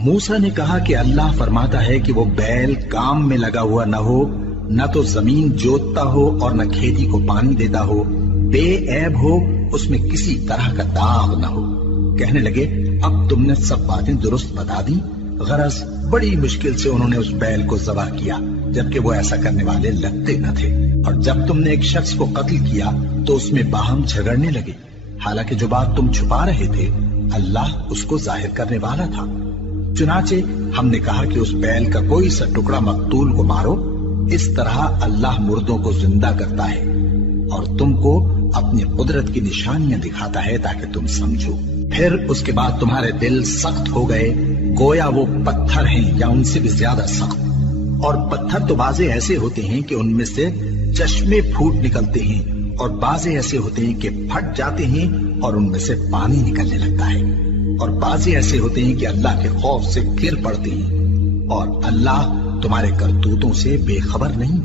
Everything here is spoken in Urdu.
موسیٰ نے کہا کہ اللہ فرماتا ہے کہ وہ بیل کام میں لگا ہوا نہ ہو، نہ تو زمین جوتتا ہو اور نہ کھیتی کو پانی دیتا ہو، بے عیب ہو، اس میں کسی طرح کا داغ نہ ہو۔ کہنے لگے اب تم نے سب باتیں درست بتا دی۔ غرض بڑی مشکل سے انہوں نے اس بیل کو ذبح کیا، جبکہ وہ ایسا کرنے والے لگتے نہ تھے۔ اور جب تم نے ایک شخص کو قتل کیا تو اس میں باہم جھگڑنے لگے، حالانکہ جو بات تم چھپا رہے تھے اللہ اس کو ظاہر کرنے والا تھا۔ چنانچہ ہم نے کہا کہ اس بیل کا کوئی سا ٹکڑا مقتول کو مارو، اس طرح اللہ مردوں کو زندہ کرتا ہے اور تم کو اپنی قدرت کی نشانیاں دکھاتا ہے تاکہ تم سمجھو۔ پھر اس کے بعد تمہارے دل سخت ہو گئے، گویا وہ پتھر ہیں یا ان سے بھی زیادہ سخت۔ اور پتھر تو بعضے ایسے ہوتے ہیں کہ ان میں سے چشمے پھوٹ نکلتے ہیں، اور بعضے ایسے ہوتے ہیں کہ پھٹ جاتے ہیں اور ان میں سے پانی نکلنے لگتا ہے، اور بعضے ایسے ہوتے ہیں کہ اللہ کے خوف سے گر پڑتے ہیں، اور اللہ تمہارے کرتوتوں سے بے خبر نہیں۔